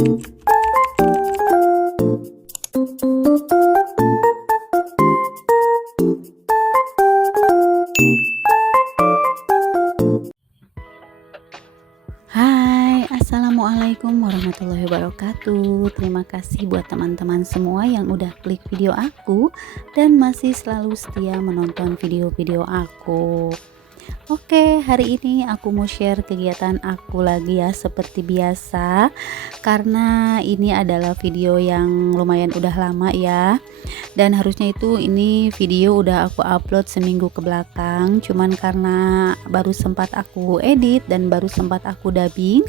Hai, assalamualaikum warahmatullahi wabarakatuh. Terima kasih buat teman-teman semua yang udah klik video aku dan masih selalu setia menonton video-video aku. Oke, hari ini aku mau share kegiatan aku lagi ya, seperti biasa. Karena ini adalah video yang lumayan udah lama ya. Dan harusnya itu ini video udah aku upload seminggu ke belakang. Cuman karena baru sempat aku edit dan baru sempat aku dubbing.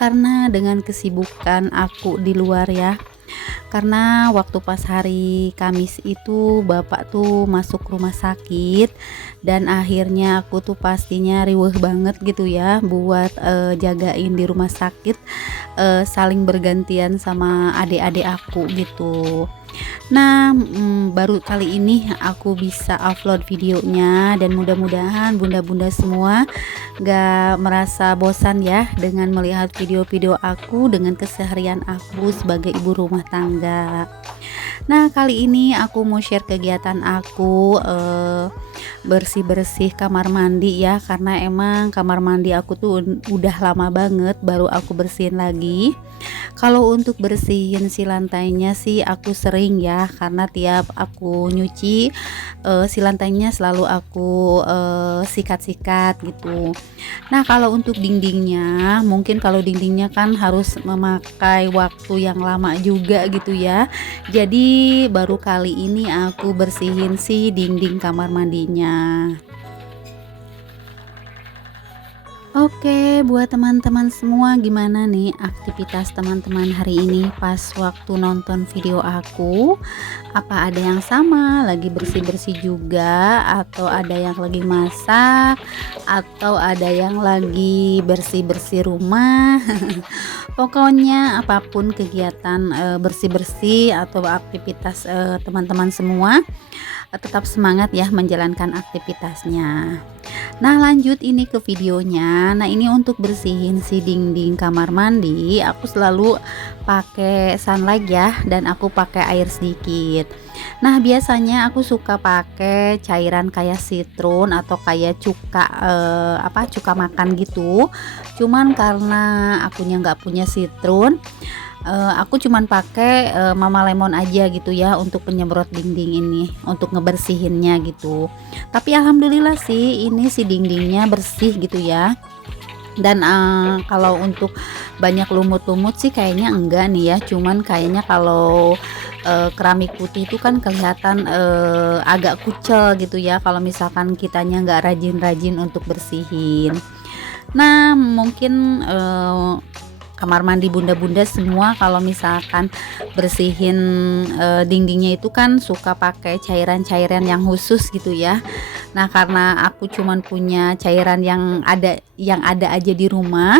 Karena dengan kesibukan aku di luar ya. Karena waktu pas hari Kamis itu bapak tuh masuk rumah sakit dan akhirnya aku tuh pastinya riweuh banget gitu ya buat jagain di rumah sakit, saling bergantian sama adik-adik aku gitu. Nah, baru kali ini aku bisa upload videonya dan mudah-mudahan bunda-bunda semua gak merasa bosan ya dengan melihat video-video aku dengan keseharian aku sebagai ibu rumah tangga. Nah, kali ini aku mau share kegiatan aku bersih-bersih kamar mandi ya, karena emang kamar mandi aku tuh udah lama banget baru aku bersihin lagi. Kalau untuk bersihin si lantainya sih aku sering ya, karena tiap aku nyuci si lantainya selalu aku sikat-sikat gitu. Nah, kalau untuk dindingnya, mungkin kalau dindingnya kan harus memakai waktu yang lama juga gitu ya. Jadi baru kali ini aku bersihin si dinding kamar mandinya. Oke, buat teman-teman semua, gimana nih aktivitas teman-teman hari ini pas waktu nonton video aku? Apa ada yang sama, lagi bersih-bersih juga, atau ada yang lagi masak, atau ada yang lagi bersih-bersih rumah? Pokoknya apapun kegiatan bersih-bersih atau aktivitas teman-teman semua, tetap semangat ya menjalankan aktivitasnya. Nah, lanjut ini ke videonya. Nah, ini untuk bersihin si dinding kamar mandi, aku selalu pakai sunlight ya, dan aku pakai air sedikit. Nah, biasanya aku suka pakai cairan kayak citron atau kayak cuka makan gitu. Cuman karena akunya nggak punya citron, aku cuman pakai Mama Lemon aja gitu ya untuk penyemprot dinding ini, untuk ngebersihinnya gitu. Tapi alhamdulillah sih ini si dindingnya bersih gitu ya. Dan kalau untuk banyak lumut-lumut sih kayaknya enggak nih ya, cuman kayaknya kalau keramik putih itu kan kelihatan agak kucel gitu ya kalau misalkan kitanya nggak rajin-rajin untuk bersihin. Nah, mungkin kamar mandi bunda-bunda semua kalau misalkan bersihin dindingnya itu kan suka pakai cairan-cairan yang khusus gitu ya. Nah, karena aku cuman punya cairan yang ada aja di rumah,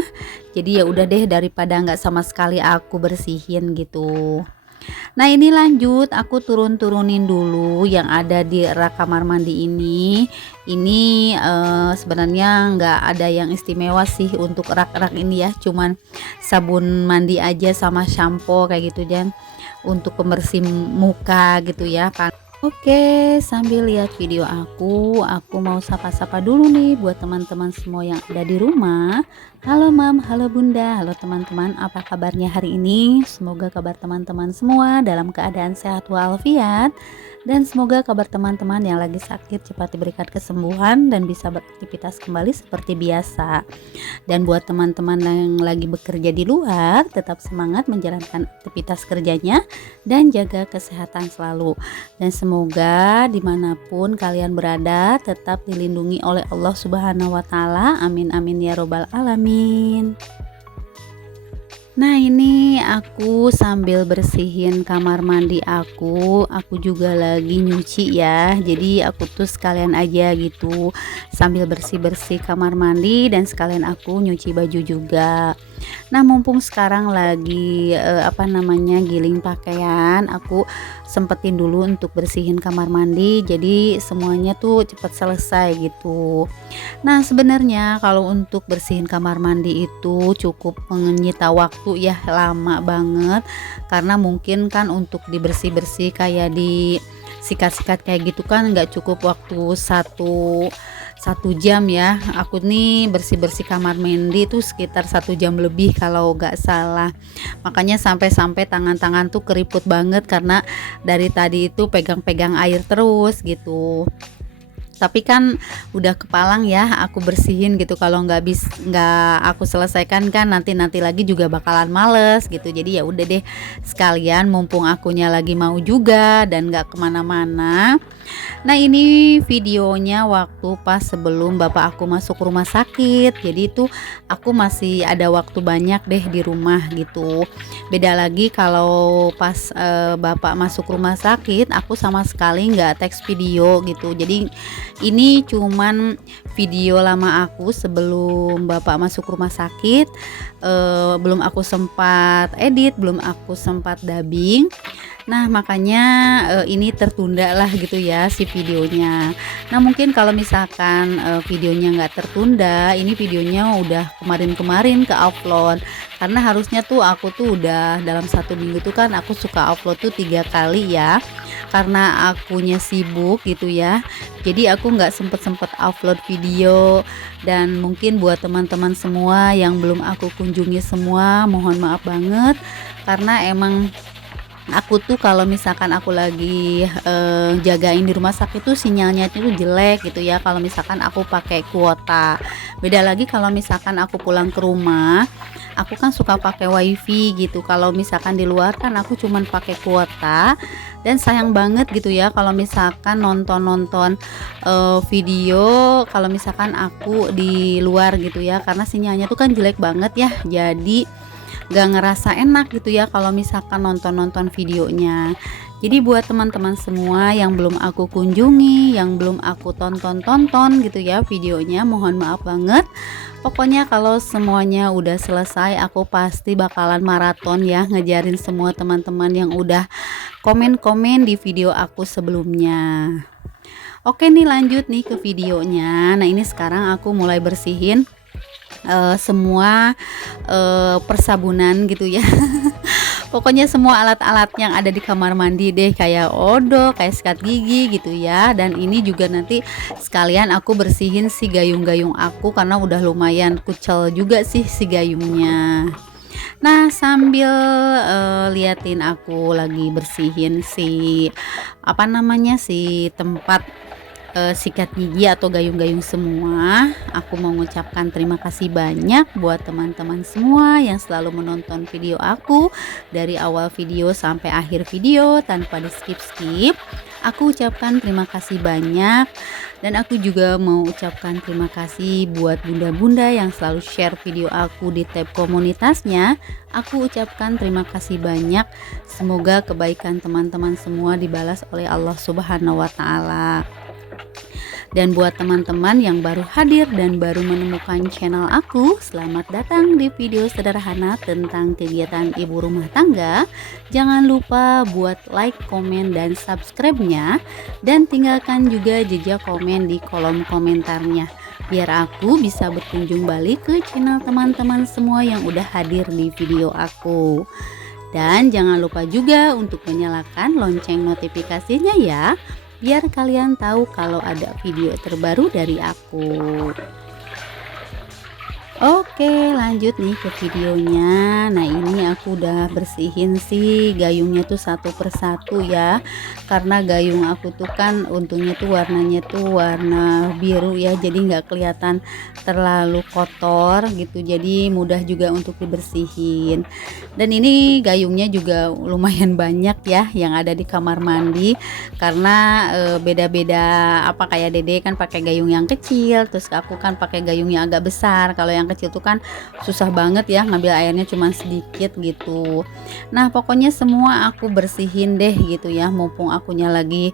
jadi ya udah deh daripada nggak sama sekali aku bersihin gitu. Nah, ini lanjut aku turunin dulu yang ada di rak kamar mandi ini. Ini sebenarnya nggak ada yang istimewa sih untuk rak-rak ini ya, cuman sabun mandi aja sama shampoo kayak gitu, dan untuk pembersih muka gitu ya. Oke, sambil lihat video aku mau sapa-sapa dulu nih buat teman-teman semua yang ada di rumah. Halo Mam, halo Bunda, halo teman-teman, apa kabarnya hari ini? Semoga kabar teman-teman semua dalam keadaan sehat walafiat. Dan semoga kabar teman-teman yang lagi sakit cepat diberikan kesembuhan dan bisa beraktivitas kembali seperti biasa. Dan buat teman-teman yang lagi bekerja di luar, tetap semangat menjalankan aktivitas kerjanya dan jaga kesehatan selalu. Dan semoga dimanapun kalian berada tetap dilindungi oleh Allah Subhanahu wa Ta'ala. Amin amin ya robbal alamin. Nah, ini aku sambil bersihin kamar mandi aku juga lagi nyuci ya. Jadi aku tuh sekalian aja gitu sambil bersih-bersih kamar mandi dan sekalian aku nyuci baju juga. Nah, mumpung sekarang lagi giling pakaian, aku sempetin dulu untuk bersihin kamar mandi, jadi semuanya tuh cepat selesai gitu. Nah, sebenarnya kalau untuk bersihin kamar mandi itu cukup menyita waktu ya, lama banget, karena mungkin kan untuk dibersih-bersih kayak di sikat-sikat kayak gitu kan nggak cukup waktu satu jam ya. Aku nih bersih-bersih kamar mandi tuh sekitar 1 jam lebih kalau nggak salah. Makanya sampai-sampai tangan-tangan tuh keriput banget karena dari tadi itu pegang-pegang air terus gitu. Tapi kan udah kepalang ya aku bersihin gitu, kalau nggak aku selesaikan kan nanti lagi juga bakalan males gitu. Jadi ya udah deh, sekalian mumpung akunya lagi mau juga dan nggak kemana-mana. Nah, ini videonya waktu pas sebelum bapak aku masuk rumah sakit. Jadi itu aku masih ada waktu banyak deh di rumah gitu. Beda lagi kalau pas bapak masuk rumah sakit, aku sama sekali nggak teks video gitu. Jadi ini cuman video lama aku sebelum bapak masuk rumah sakit. Belum aku sempat edit, belum aku sempat dubbing. Nah, makanya ini tertunda lah gitu ya si videonya. Nah, mungkin kalau misalkan videonya nggak tertunda, ini videonya udah kemarin-kemarin ke upload. Karena harusnya tuh aku tuh udah dalam 1 minggu tuh kan aku suka upload tuh 3 kali ya. Karena akunya sibuk gitu ya. Jadi aku nggak sempet upload video. Dan mungkin buat teman-teman semua yang belum aku kunjungi semua, mohon maaf banget. Karena emang aku tuh kalau misalkan aku lagi jagain di rumah sakit tuh sinyalnya itu jelek gitu ya kalau misalkan aku pakai kuota. Beda lagi kalau misalkan aku pulang ke rumah, aku kan suka pakai wifi gitu. Kalau misalkan di luar kan aku cuman pakai kuota, dan sayang banget gitu ya kalau misalkan nonton video kalau misalkan aku di luar gitu ya, karena sinyalnya tuh kan jelek banget ya. Jadi gak ngerasa enak gitu ya kalau misalkan nonton videonya. Jadi buat teman-teman semua yang belum aku kunjungi, yang belum aku tonton gitu ya videonya, mohon maaf banget. Pokoknya kalau semuanya udah selesai, aku pasti bakalan maraton ya, ngejarin semua teman-teman yang udah komen-komen di video aku sebelumnya. Oke nih, lanjut nih ke videonya. Nah, ini sekarang aku mulai bersihin semua persabunan gitu ya. Pokoknya semua alat-alat yang ada di kamar mandi deh, kayak odol, kayak sikat gigi gitu ya. Dan ini juga nanti sekalian aku bersihin si gayung-gayung aku karena udah lumayan kucel juga sih si gayungnya. Nah, sambil liatin aku lagi bersihin si si tempat sikat gigi atau gayung-gayung semua, aku mau mengucapkan terima kasih banyak buat teman-teman semua yang selalu menonton video aku dari awal video sampai akhir video tanpa di skip-skip. Aku ucapkan terima kasih banyak, dan aku juga mau ucapkan terima kasih buat bunda-bunda yang selalu share video aku di tab komunitasnya. Aku ucapkan terima kasih banyak. Semoga kebaikan teman-teman semua dibalas oleh Allah Subhanahu wa Ta'ala. Dan buat teman-teman yang baru hadir dan baru menemukan channel aku, selamat datang di video sederhana tentang kegiatan ibu rumah tangga. Jangan lupa buat like, komen, dan subscribe-nya, dan tinggalkan juga jejak komen di kolom komentarnya, biar aku bisa berkunjung balik ke channel teman-teman semua yang udah hadir di video aku. Dan jangan lupa juga untuk menyalakan lonceng notifikasinya ya, biar kalian tahu kalau ada video terbaru dari aku. Oke, lanjut nih ke videonya. Nah, ini aku udah bersihin sih gayungnya tuh satu persatu ya. Karena gayung aku tuh kan untungnya tuh warnanya tuh warna biru ya, jadi nggak kelihatan terlalu kotor gitu. Jadi mudah juga untuk dibersihin. Dan ini gayungnya juga lumayan banyak ya yang ada di kamar mandi, karena beda-beda. Kayak Dede kan pakai gayung yang kecil, terus aku kan pakai gayung yang agak besar. Kalau yang kecil tuh kan susah banget ya ngambil airnya cuman sedikit gitu. Nah pokoknya semua aku bersihin deh gitu ya, mumpung akunya lagi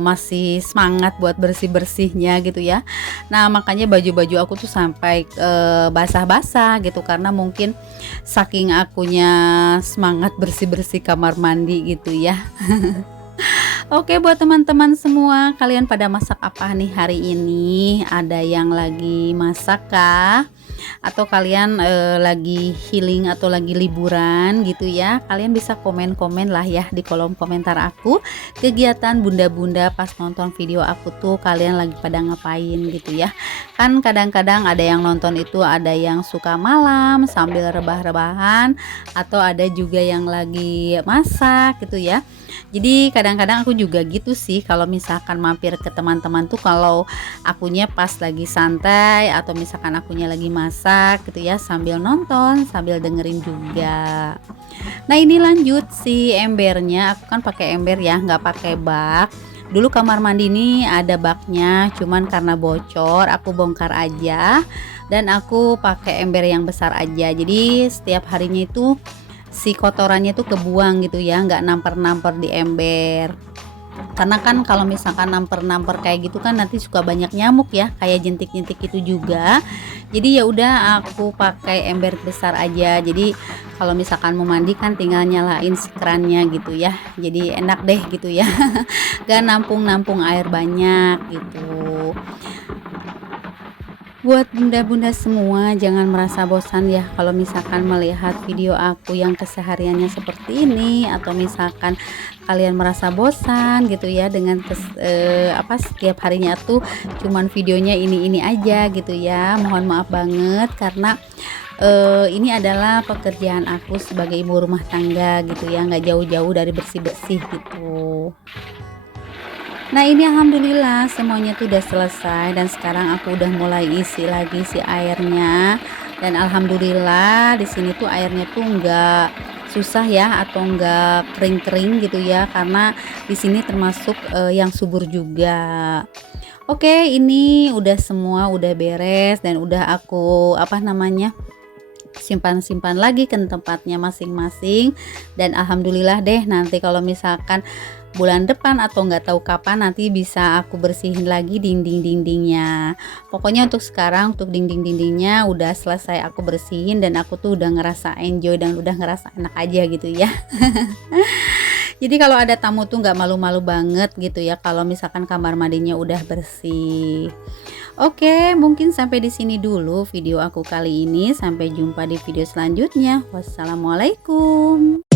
masih semangat buat bersih-bersihnya gitu ya. Nah makanya baju-baju aku tuh sampai basah-basah gitu, karena mungkin saking akunya semangat bersih-bersih kamar mandi gitu ya. Oke, buat teman-teman semua, kalian pada masak apa nih hari ini? Ada yang lagi masak kah? Atau kalian lagi healing atau lagi liburan gitu ya? Kalian bisa komen-komen lah ya di kolom komentar aku. Kegiatan bunda-bunda pas nonton video aku tuh kalian lagi pada ngapain gitu ya? Kan kadang-kadang ada yang nonton itu ada yang suka malam sambil rebah-rebahan, atau ada juga yang lagi masak gitu ya. Jadi kadang-kadang aku juga gitu sih, kalau misalkan mampir ke teman-teman tuh kalau akunya pas lagi santai atau misalkan akunya lagi masak gitu ya, sambil nonton sambil dengerin juga. Nah ini lanjut si embernya, aku kan pakai ember ya, nggak pakai bak. Dulu kamar mandi ini ada baknya, cuman karena bocor aku bongkar aja dan aku pakai ember yang besar aja. Jadi setiap harinya itu si kotorannya tuh kebuang gitu ya, nggak namper-namper di ember. Karena kan kalau misalkan namper-namper kayak gitu kan nanti suka banyak nyamuk ya, kayak jentik-jentik itu juga. Jadi ya udah aku pakai ember besar aja. Jadi kalau misalkan mau mandi kan tinggal nyalain kerannya gitu ya. Jadi enak deh gitu ya. Gak nampung-nampung air banyak gitu. Buat bunda-bunda semua, jangan merasa bosan ya kalau misalkan melihat video aku yang kesehariannya seperti ini, atau misalkan kalian merasa bosan gitu ya dengan setiap harinya tuh cuman videonya ini aja gitu ya. Mohon maaf banget karena ini adalah pekerjaan aku sebagai ibu rumah tangga gitu ya, nggak jauh-jauh dari bersih-bersih gitu. Nah ini alhamdulillah semuanya tuh udah selesai, dan sekarang aku udah mulai isi lagi si airnya. Dan alhamdulillah di sini tuh airnya tuh enggak susah ya, atau enggak kering-kering gitu ya, karena di sini termasuk yang subur juga. Oke, ini udah semua udah beres dan udah aku simpan-simpan lagi ke tempatnya masing-masing. Dan alhamdulillah deh, nanti kalau misalkan bulan depan atau nggak tahu kapan nanti bisa aku bersihin lagi dinding-dindingnya. Pokoknya untuk sekarang untuk dinding-dindingnya udah selesai aku bersihin, dan aku tuh udah ngerasa enjoy dan udah ngerasa enak aja gitu ya. Jadi kalau ada tamu tuh nggak malu-malu banget gitu ya kalau misalkan kamar mandinya udah bersih. Oke, mungkin sampai di sini dulu video aku kali ini. Sampai jumpa di video selanjutnya. Wassalamualaikum.